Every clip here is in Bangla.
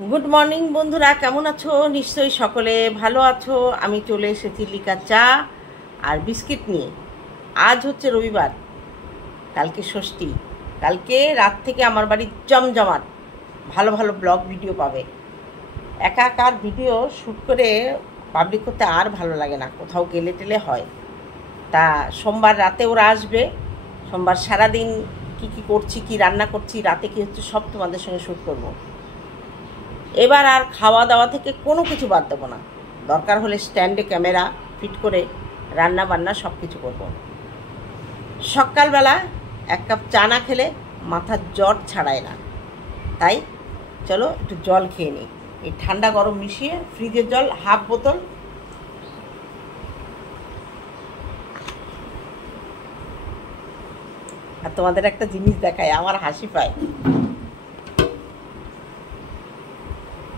গুড মর্নিং বন্ধুরা, কেমন আছো? নিশ্চয়ই সকলে ভালো আছো। আমি চলে এসেছি লিকার চা আর বিস্কিট নিয়ে। আজ হচ্ছে রবিবার, কালকে ষষ্ঠী। কালকে রাত থেকে আমার বাড়ি জমজমাট, ভালো ভালো ব্লগ ভিডিও পাবে। একা একার ভিডিও শ্যুট করে পাবলিক করতে আর ভালো লাগে না, কোথাও গেলে টেলে হয়। তা সোমবার রাতে ওরা আসবে। সোমবার সারাদিন কি কি করছি, কি রান্না করছি, রাতে কি হচ্ছে, সব তোমাদের সঙ্গে শ্যুট করবো। এবার আর খাওয়া দাওয়া থেকে কোনো কিছু বাদ দেবো না। দরকার হলে স্ট্যান্ডে ক্যামেরা ফিট করে রান্না বান্না সব কিছু করবো। সকালবেলা এক কাপ চা না খেলে মাথার জ্বর ছাড়ায় না। তাই চলো একটু জল খেয়ে নিই। এই ঠান্ডা গরম মিশিয়ে ফ্রিজের জল হাফ বোতল। আর তোমাদের একটা জিনিস দেখায়, আমার হাসি পায়।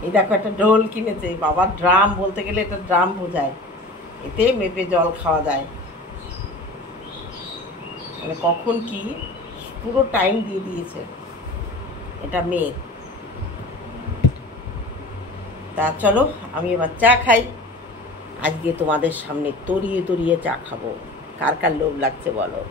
এই দেখো, একটা ডোল কিনেছে বাবার। ড্রাম বলতে গেলে এটা ড্রাম বোঝায়, এতে মেপে জল খাওয়া যায়। মানে কখন কি পুরো টাইম দিয়ে দিয়েছে। এটা মেয়ে। তা চলো আমি এবার চা খাই। আজকে তোমাদের সামনে তরিয়ে তরিয়ে চা খাবো। কার কার লোভ লাগছে বলো?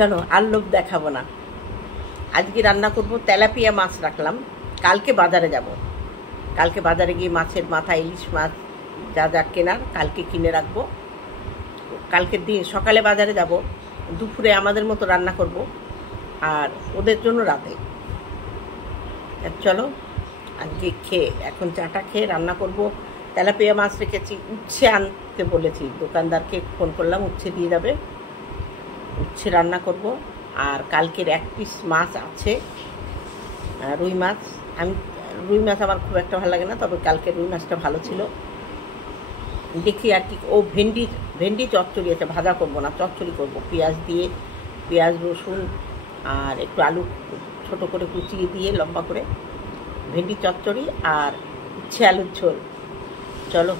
চলো আর লোভ দেখাবো না। আজকে রান্না করব তেলাপিয়া মাছ রাখলাম। কালকে বাজারে যাব। কালকে বাজারে গিয়ে মাছের মাথা, ইলিশ মাছ যা যা কেনার কালকে কিনে রাখবো। কালকের দিন সকালে বাজারে যাব, দুপুরে আমাদের মতো রান্না করব, আর ওদের জন্য রাতে। চলো আজকে খেয়ে, এখন চাটা খেয়ে রান্না করব। তেলাপিয়া মাছ রেখেছি, উচ্ছে আনতে বলেছি দোকানদারকে, ফোন করলাম, উচ্ছে দিয়ে যাবে। উচ্ছে রান্না করব। আর কালকের এক পিস মাছ আছে, রুই মাছ। রুই মাছ আমার খুব একটা ভালো লাগে না, তবে কালকে রুই মাছটা ভালো ছিল। দেখি আর কি। ও ভেন্ডি চচ্চড়ি আছে, ভাজা করবো না, চচ্চড়ি করব পেঁয়াজ দিয়ে, পেঁয়াজ রসুন আর একটু আলু ছোটো করে কুচিয়ে দিয়ে লম্বা করে, ভেন্ডি চচ্চড়ি আর উচ্ছে আলুর ঝোল। চলো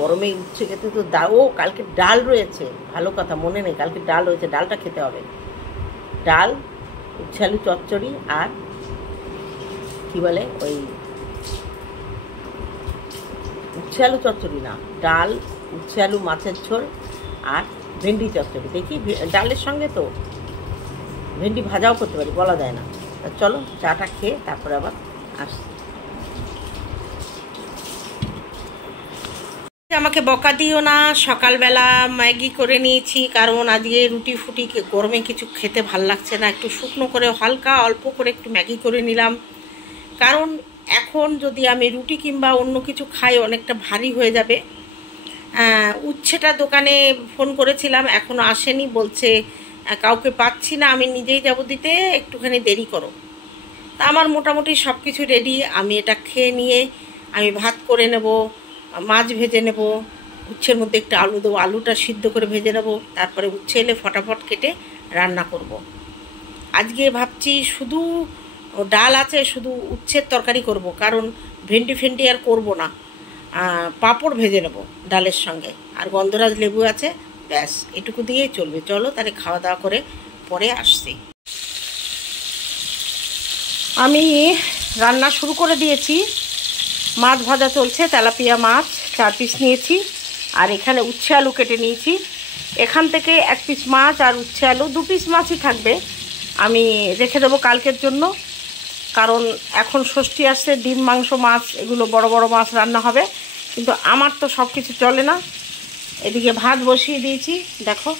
গরমে উচ্ছে খেতে তো ও কালকে ডাল রয়েছে, ভালো কথা মনে নেই, কালকে ডাল রয়েছে, ডালটা খেতে হবে। ডাল, উচ্ছে আলু চচ্চড়ি আর কি বলে ওই উচ্ছে আলু চচ্চড়ি না, ডাল, উচ্ছে আলু মাছের ঝোল আর ভেন্ডি চচ্চড়ি। দেখি ডালের সঙ্গে তো ভেন্ডি ভাজাও করতে পারি, বলা যায় না। চলো চাটা খেয়ে তারপরে আবার আসছি। আমাকে বকা দিও না, সকালবেলা ম্যাগি করে নিয়েছি, কারণ আজকে রুটি ফুটি গরমে কিছু খেতে ভাল লাগছে না। একটু শুকনো করে হালকা অল্প করে একটু ম্যাগি করে নিলাম, কারণ এখন যদি আমি রুটি কিংবা অন্য কিছু খাই অনেকটা ভারী হয়ে যাবে। উচ্ছেটা দোকানে ফোন করেছিলাম, এখনও আসেনি, বলছে কাউকে পাচ্ছি না, আমি নিজেই যাব দিতে, একটুখানি দেরি করো। তা আমার মোটামুটি সব কিছু রেডি। আমি এটা খেয়ে নিয়ে আমি ভাত করে নেব, মাছ ভেজে নেব, উচ্ছের মধ্যে একটু আলু দেবো, আলুটা সিদ্ধ করে ভেজে নেব, তারপরে উচ্ছে এলে ফটাফট কেটে রান্না করব। আজকে ভাবছি শুধু ডাল আছে, শুধু উচ্ছের তরকারি করব, কারণ ভেন্ডি আর করব না। পাঁপড় ভেজে নেব ডালের সঙ্গে, আর গন্ধরাজ লেবু আছে, ব্যাস এটুকু দিয়েই চলবে। চলো তাহলে খাওয়া দাওয়া করে পরে আসছি। আমি রান্না শুরু করে দিয়েছি। মাছ ভাজা চলছে, তেলাপিয়া মাছ 4 পিস নিয়েছি, আর এখানে উচ্ছে আলু কেটে নিয়েছি। এখান থেকে 1 পিস মাছ আর উচ্ছে আলু 2 পিস মাছই থাকবে, আমি রেখে দেবো কালকের জন্য। কারণ এখন ষষ্ঠী আসছে, ডিম, মাংস, মাছ এগুলো বড় বড় মাছ রান্না হবে, কিন্তু আমার তো সব কিছু চলে না। এদিকে ভাত বসিয়ে দিয়েছি, দেখো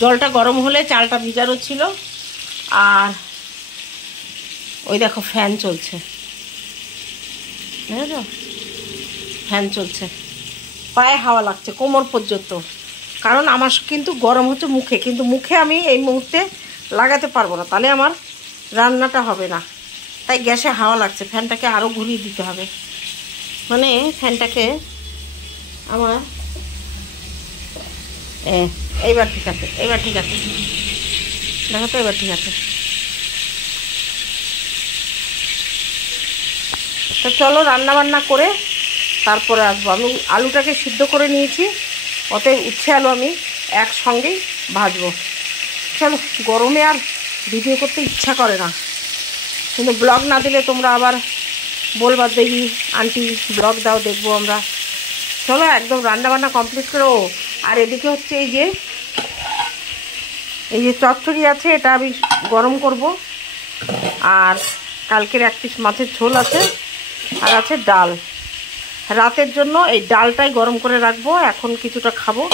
জলটা গরম হলে চালটা ভিজানো ছিল, আর ওই দেখো ফ্যান চলছে, বুঝেছো? ফ্যান চলছে, পায়ে হাওয়া লাগছে কোমর পর্যন্ত, কারণ আমার কিন্তু গরম হচ্ছে মুখে, কিন্তু মুখে আমি এই মুহূর্তে লাগাতে পারবো না, তাহলে আমার রান্নাটা হবে না। তাই গ্যাসে হাওয়া লাগছে, ফ্যানটাকে আরও ঘুরিয়ে দিতে হবে, মানে ফ্যানটাকে আমার এইবার ঠিক আছে, এইবার ঠিক আছে, দেখো তো এবার ঠিক আছে। তো চলো রান্না বান্না করে তারপরে আসবো। আমি আলুটাকে সিদ্ধ করে নিয়েছি, অতএব উচ্ছে আলু আমি একসঙ্গেই ভাজবো। চলো, গরমে আর ভিডিও করতে ইচ্ছা করে না, কিন্তু ব্লগ না দিলে তোমরা আবার বলবার দেখি আন্টি ব্লগ দাও, দেখবো আমরা। চলো একদম রান্না বান্না কমপ্লিট করো। আর এদিকে হচ্ছে এই যে চচ্চড়ি আছে, এটা আমি গরম করব। আর কালকের এক পিস মাছের ঝোল আছে, আর আছে ডাল। রাতের জন্য এই ডালটাই গরম করে রাখবো, এখন কিছুটা খাবো।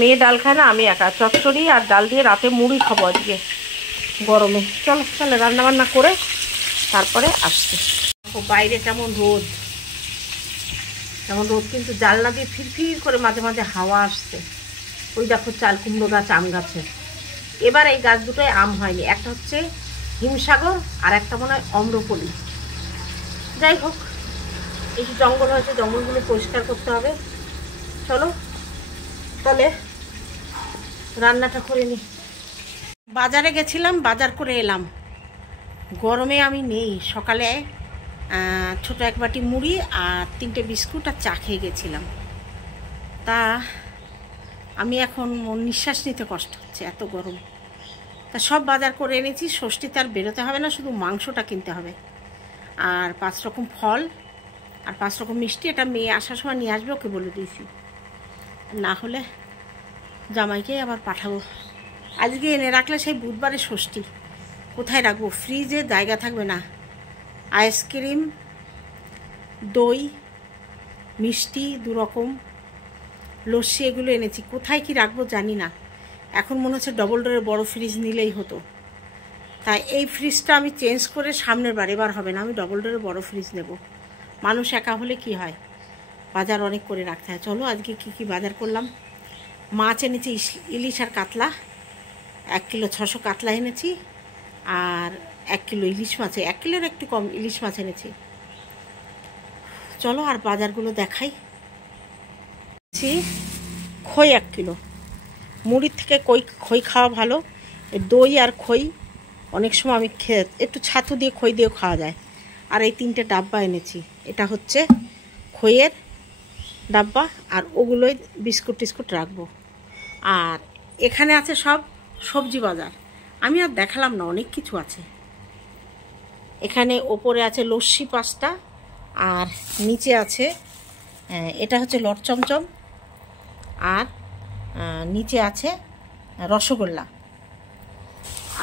মেয়ে ডাল খায় না, আমি একা চচ্চড়ি আর ডাল দিয়ে রাতে মুড়ি খাবো আজকে গরমে। চলো তাহলে রান্নাবান্না করে তারপরে আসছে। বাইরে কেমন রোদ, কেমন রোদ, কিন্তু জানলা দিয়ে ফিরফির করে মাঝে মাঝে হাওয়া আসছে। ওই দেখো চাল কুমড়ো গাছ, আম গাছে। এবার এই গাছ দুটোয় আম হয়নি, একটা হচ্ছে হিমসাগর আর একটা মনে হয় অম্রপলি। যাই হোক, এই যে জঙ্গল হয়েছে, জঙ্গলগুলো পরিষ্কার করতে হবে। চলো তাহলে রান্নাটা করে নিই। বাজারে গেছিলাম, বাজার করে এলাম। গরমে আমি নেই, সকালে ছোট এক বাটি মুড়ি আর 3টে বিস্কুট আর চা খেয়ে গেছিলাম। তা আমি এখন নিঃশ্বাস নিতে কষ্ট হচ্ছে, এত গরম। তা সব বাজার করে এনেছি, ষষ্ঠীতে আর বেরোতে হবে না, শুধু মাংসটা কিনতে হবে। আর 5 রকম ফল আর 5 রকম মিষ্টি, এটা মেয়ে আসার সময় নিয়ে আসবে, ওকে বলে দিয়েছি। না হলে জামাইকে আবার পাঠাবো। আজকে এনে রাখলে সেই বুধবারে ষষ্ঠী, কোথায় রাখবো? ফ্রিজে জায়গা থাকবে না। আইসক্রিম, দই, মিষ্টি 2 রকম, লস্যি, এগুলো এনেছি। কোথায় কি রাখবো জানি না। এখন মনে হচ্ছে ডবল ডোরের বড় ফ্রিজ নিলেই হতো। তাই এই ফ্রিজটা আমি চেঞ্জ করে সামনের বার, এবার হবে না, আমি ডবল ডোরের বড় ফ্রিজ নেব। মানুষ একা হলে কি হয়, বাজার অনেক করে রাখতে হয়। চলো আজকে কি বাজার করলাম। মাছ এনেছি, ইলিশ আর কাতলা। 1 কিলো 600 কাতলা এনেছি, আর 1 কিলো ইলিশ মাছ, 1 কিলোর একটু কম ইলিশ মাছ এনেছি। চলো আর বাজারগুলো দেখাই। খই 1 কিলো, মুড়ির থেকে খই খাওয়া ভালো। দই আর খই অনেক সময় আমি একটু ছাতু দিয়ে খই দিয়েও খাওয়া যায়। আর এই 3টে ডাব্বা এনেছি, এটা হচ্ছে খইয়ের ডাব্বা, আর ওগুলোই বিস্কুট টিস্কুট রাখবো। আর এখানে আছে সব সবজি বাজার, আমি আর দেখালাম না, অনেক কিছু আছে এখানে। ওপরে আছে লস্যি 5টা, আর নিচে আছে এটা হচ্ছে লট চমচম, আর নিচে আছে রসগোল্লা,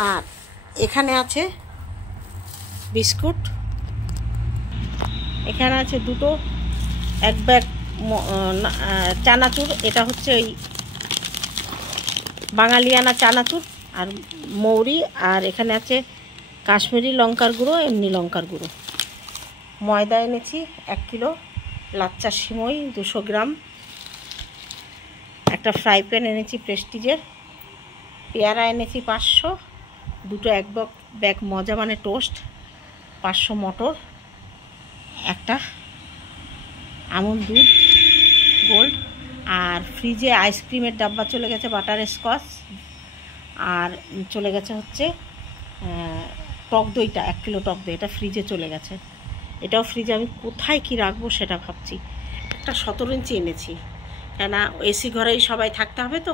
আর এখানে আছে বিস্কুট, এখানে আছে 2টো 1 ব্যাগ চানাচুর, এটা হচ্ছে ওই বাঙালিয়ানা চানাচুর আর মৌরি, আর এখানে আছে কাশ্মীরি লঙ্কার গুঁড়ো, এমনি লঙ্কার গুঁড়ো। ময়দা এনেছি 1 কিলো, লাচ্চা সিমই 200 গ্রাম, একটা ফ্রাই প্যান এনেছি প্রেস্টিজের, পেয়ারা এনেছি 500, 2টো 1 ব্যাগ মজা মানে টোস্ট, 500 মটর, একটা আমুল দুধ গোল্ড, আর ফ্রিজে আইসক্রিমের ডাব্বা চলে গেছে, বাটার স্কচ, আর চলে গেছে হচ্ছে টক দইটা 1 কিলো টক দই, এটা ফ্রিজে চলে গেছে। এটাও ফ্রিজে, আমি কোথায় কি রাখবো সেটা ভাবছি। একটা 17 ইঞ্চি এনেছি, কেন এসি ঘরেই সবাই থাকতে হবে, তো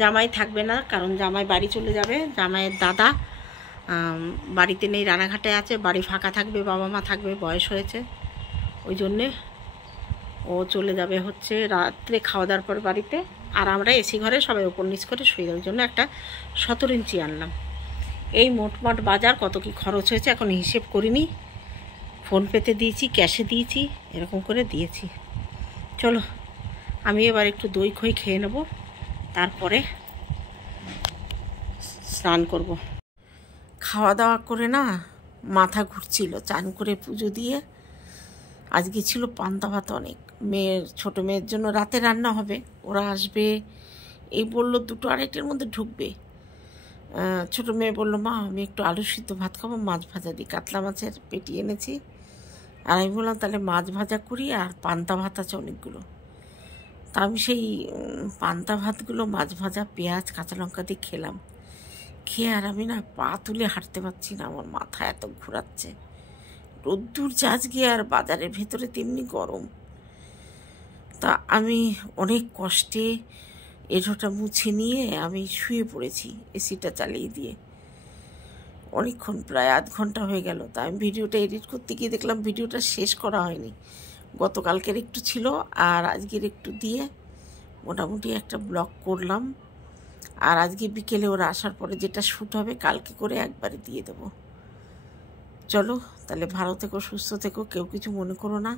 জামাই থাকবে না, কারণ জামাই বাড়ি চলে যাবে। জামাইয়ের দাদা বাড়িতে নেই, রানাঘাটে আছে, বাড়ি ফাঁকা থাকবে, বাবা মা থাকবে, বয়স হয়েছে, ওই জন্যে ও চলে যাবে হচ্ছে রাত্রে খাওয়া দাওয়ার পর বাড়িতে। আর আমরা এসি ঘরে সবাই ওপর নিচ করে শুয়ে যাওয়ার জন্য একটা 17 ইঞ্চি আনলাম। এই মোটমাট বাজার কত কি খরচ হয়েছে এখন হিসেব করিনি, ফোনপেতে দিয়েছি, ক্যাশে দিয়েছি, এরকম করে দিয়েছি। চলো আমি এবার একটু দই খই খেয়ে নেব, তারপরে স্নান করব। খাওয়া দাওয়া করে না মাথা ঘুরছিল, চান করে পুজো দিয়ে আজকে ছিল পান্তা ভাত অনেক। ছোটো মেয়ের জন্য রাতে রান্না হবে, ওরা আসবে এই বললো 2টো 2:30-এর মধ্যে ঢুকবে। ছোটো মেয়ে বললো, মা আমি একটু আলু সিদ্ধ ভাত খাবো, মাছ ভাজা দিই। কাতলা মাছের পেটি এনেছি, আর আমি বললাম তাহলে মাছ ভাজা করি, আর পান্তা ভাত আছে অনেকগুলো। তা আমি সেই পান্তা ভাতগুলো মাছ ভাজা পেঁয়াজ কাঁচা লঙ্কা দিয়ে খেলাম। খেয়ে আর আমি না পা তুলে হাঁটতে পারছি না, আমার মাথা এত ঘোরাচ্ছে। রোদ্দুর যা আজকে, আর বাজারের ভেতরে তেমনি গরম। তা আমি অনেক কষ্টে এঁঠোটা মুছে নিয়ে আমি শুয়ে পড়েছি এসিটা চালিয়ে দিয়ে। অনেকক্ষণ, প্রায় আধ ঘন্টা হয়ে গেল। তা আমি ভিডিওটা এডিট করতে গিয়ে দেখলাম ভিডিওটা শেষ করা হয়নি। গতকালকের একটু ছিল আর আজকের একটু দিয়ে মোটামুটি একটা ব্লগ করলাম। আর আজকে বিকেলে ওরা আসার পরে যেটা শ্যুট হবে কালকে করে একবারে দিয়ে দেবো। চলো তাহলে, ভালো থেকো, সুস্থ থেকো, কেউ কিছু মনে করো না।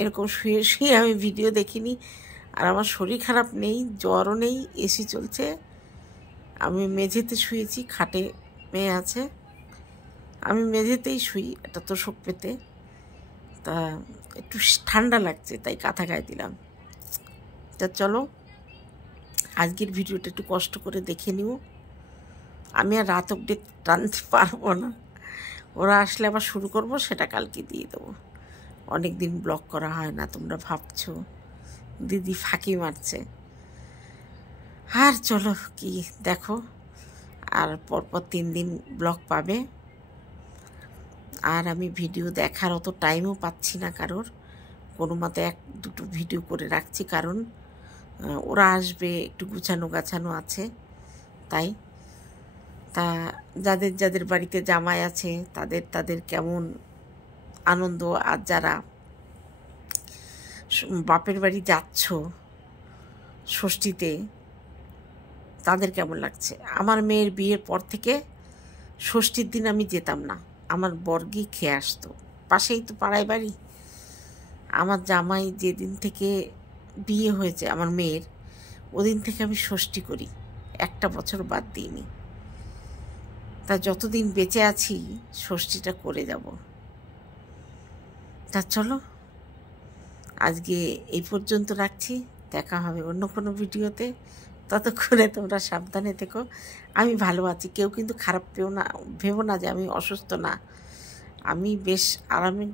এরকম শুয়ে শুয়ে আমি ভিডিও দেখিনি। আর আমার শরীর খারাপ নেই, জ্বরও নেই, এসি চলছে। আমি মেঝেতে শুয়েছি, খাটে মেয়ে আছে, আমি মেঝেতেই শুই একটা তোষক পেতে। তা একটু ঠান্ডা লাগছে তাই কাঁথা গায়ে দিলাম। তা চলো আজকের ভিডিওটা একটু কষ্ট করে দেখে নিও। আমি আর রাত অবধি টানতে পারবো না, ওরা আসলে আবার শুরু করব, সেটা কালকে দিয়ে দেবো। অনেক দিন ব্লগ করা হয় না, তোমরা ভাবছো দিদি ফাঁকি মারছে। আর চলো কি দেখো, আর পরপর 3 দিন ব্লগ পাবে। আর আমি ভিডিও দেখার অত টাইমও পাচ্ছি না কারোর, কোনো মতে 1-2 ভিডিও করে রাখছি, কারণ ওরা আসবে, একটু গুছানো গাছানো আছে তাই। তা যাদের যাদের বাড়িতে জামাই আছে তাদের কেমন আনন্দ, আর যারা বাপের বাড়ি যাচ্ছ ষষ্ঠীতে তাদের কেমন লাগছে। আমার মেয়ের বিয়ের পর থেকে ষষ্ঠীর দিন আমি যেতাম না, আমার বর্গি খেয়ে আসতো, পাশেই তো পাড়ায় বাড়ি। আমার জামাই যেদিন থেকে বিয়ে হয়েছে আমার মেয়ের, ওদিন থেকে আমি ষষ্ঠী করি, একটা বছর বাদ দিইনি। তা যতদিন বেঁচে আছি ষষ্ঠীটা করে যাব। তা চলো আজকে এই পর্যন্ত রাখছি, দেখা হবে অন্য কোনো ভিডিওতে। ততক্ষণে তোমরা সাবধানে থেকো। আমি ভালো আছি, কেউ কিন্তু খারাপ ভেবো না যে আমি অসুস্থ না। আমি বেশ আরামে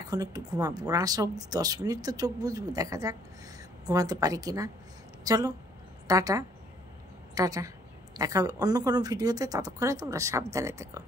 এখন একটু ঘুমাবো, ওরা আসা অবধি 10 মিনিট তো চোখ বুঝবো, দেখা যাক ঘুমাতে পারি কি না। চলো টাটা টাটা, দেখা হবে অন্য কোনো ভিডিওতে, ততক্ষণে তোমরা সাবধানে থেকো।